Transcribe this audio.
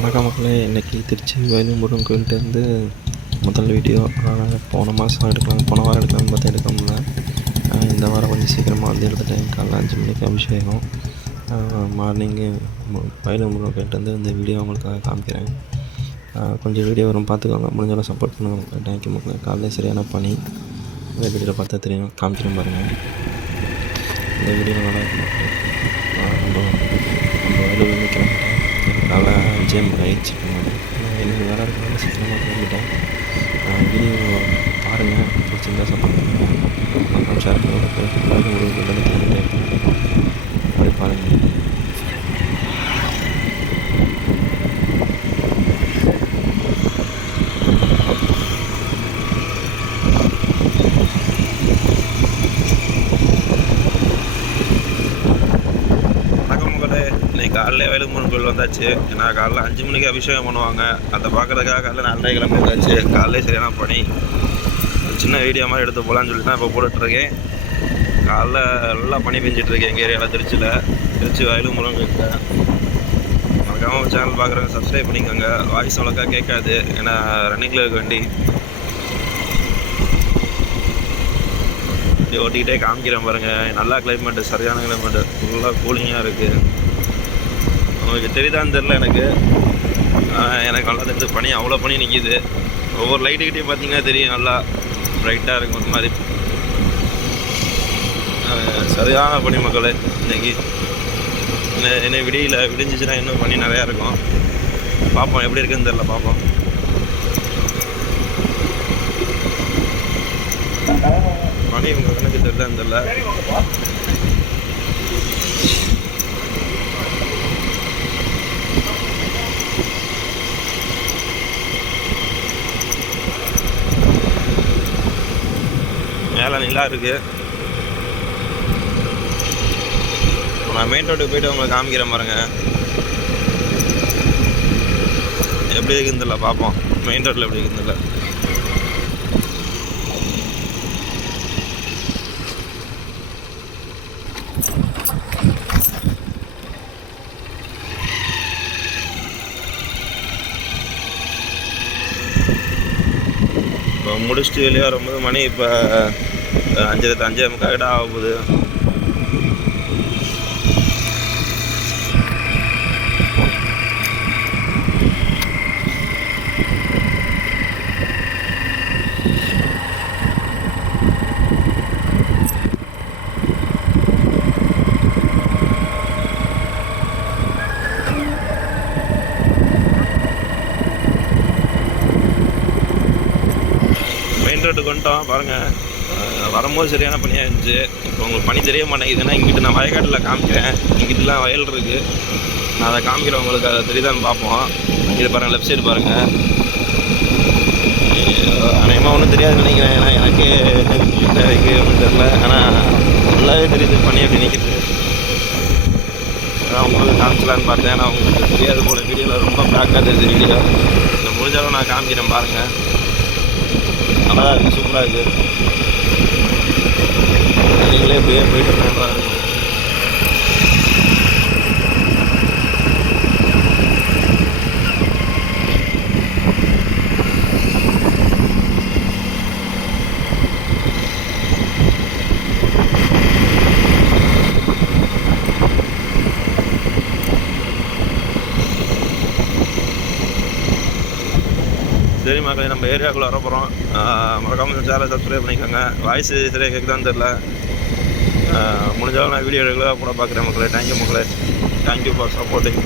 வணக்கம் மக்களே, இன்றைக்கி திருச்சி வேலூர் முருகன் கோயில்கிட்டேருந்து முதல் வீடியோ. போன வாரம் எடுக்கலாம்னு பார்த்தா எடுக்க முடியல. இந்த வாரம் கொஞ்சம் சீக்கிரமாக வந்து எடுத்துட்டேன். காலைல 5 மணிக்கு அபிஷேகம். மார்னிங்கு வேலூர் முருகன் கோயில்கிட்டேருந்து இந்த வீடியோ உங்களுக்காக காமிக்கிறேன். கொஞ்சம் வீடியோ வரும் பார்த்துக்கோங்க, முடிஞ்சாலும் சப்போர்ட் பண்ணுவாங்க. தேங்க்யூ மக்களே. காலையில் சரியான பனி, இந்த வீடியோவில் பார்த்தா தெரியும், காமிக்கிறேன் பாருங்கள். இந்த வீடியோ நல்லா இருக்கும். நம்ம வேலூர் நிற்கிறேன். காலை 5 ஆயிடுச்சு. எனக்கு வேலை இருக்கிறனால சீக்கிரமாக கிளம்பிட்டேன். வீடியோ பாருங்கள், பிடிச்சிருந்தா சப்போர்ட் பண்ணுங்கள். அப்புறம் ஷேர் பண்ணி கிளம்பிட்டேன். அப்படி பாருங்கள். காலையில் வேலூர் முருகன் கோயில் வந்தாச்சு. ஏன்னா காலைல 5 மணிக்கு அபிஷேகம் பண்ணுவாங்க. அதை பார்க்குறதுக்காக காலையில் 4:30 கிளம்பி வந்தாச்சு. காலையில் சரியான பனி. சின்ன வீடியோ மாதிரி எடுத்து போகலான்னு சொல்லிட்டு தான் இப்போ போட்டுட்ருக்கேன். காலைல நல்லா பனி பெஞ்சிட்ருக்கேன் எங்கள் ஏரியாவில், திருச்சி வேலூர் முருகன் கோயிலில். மறக்காமல் சேனல் பார்க்குறவங்க சப்ஸ்கிரைப் பண்ணிக்கோங்க. வாய்ஸ் அவ்வளோக்கா கேட்காது, ஏன்னா ரன்னிங்கில் இருக்க வண்டி. இப்படி ஓட்டிக்கிட்டே காமிக்கிறேன் பாருங்கள். நல்லா கிளைமேட்டு, சரியான கிளைமேட்டு, ஃபுல்லாக கூலிங்காக இருக்குது. உங்களுக்கு தெரியுதான்னு தெரில எனக்கு நல்லா தெரிஞ்சு பனி, அவ்வளோ பனி நிற்கிது. ஒவ்வொரு லைட்டுக்கிட்டே பார்த்தீங்கன்னா தெரியும், நல்லா ப்ரைட்டாக இருக்கும் ஒரு மாதிரி. சரியான பனி மக்களே இன்றைக்கி. என்ன விடிஞ்சிச்சுன்னா இன்னும் பனி நிறையா இருக்கும். பார்ப்போம் எப்படி இருக்குன்னு தெரில, பார்ப்போம். பனி உங்கள் கணக்கு தெரியுதான்னு தெரில. மேலே நிலா இருக்குது. நான் மெயின் ரோட்டுக்கு போய்ட்டு உங்களுக்கு காமிக்கிறேன் பாருங்க, எப்படி இருக்குன்னு தெரியல. பார்ப்போம் மெயின் ரோட்டில் எப்படி இருக்குன்னு தெரியல. இப்போ முடிச்சுட்டு வெளியே வரும்போது மணி இப்போ 5:30 ஆக போகுது. மெயின் ரோட்டுக்கு வந்துட்டோம் பாருங்கள். வரும்போது சரியான பனியாக இருந்துச்சு. இப்போ உங்களுக்கு பனி தெரிய மாட்டேங்குதுன்னா இங்கிட்டு நான் வயக்காட்டில் காமிக்கிறேன். இங்கிட்டலாம் வயல் இருக்குது, நான் அதை காமிக்கிறேன் உங்களுக்கு. அதை தெரியுதான்னு பார்ப்போம். இது பாருங்கள், லெஃப்ட் சைடு பாருங்கள். அநேகமாக ஒன்றும் தெரியாதுன்னு நினைக்கிறேன், ஏன்னா எனக்கு ஒன்றும் தெரில. ஆனால் நல்லாவே தெரியுது பனி அப்படி நிற்கிது. அதான் உங்களுக்கு காமிக்கலான்னு பார்த்தேன். ஆனால் உங்களுக்கு தெரியாது போல, வீடியோவில் ரொம்ப பிளாக்காக தெரியுது வீடியோ. இந்த முடிஞ்சாலும் நான் காமிக்கிறேன் பாருங்கள். நல்லா இருக்குது, சூப்பராக இருக்குது. நீங்களே இப்படியே போயிட்டு இருக்கேன். சரி மக்களே, நம்ம ஏரியாவுக்குள்ளே வர போகிறோம். மறக்காமல் சேனலை சப்ஸ்கிரைப் பண்ணிக்கோங்க. வாய்ஸ் சரியாக கேட்குதான்னு தெரில. முடிஞ்சாலும் நான் வீடியோ ரெகுலராக கூட பார்க்குறேன் மக்களே. தேங்க்யூ மக்களே, தேங்க்யூ ஃபார் சப்போர்ட்டிங்.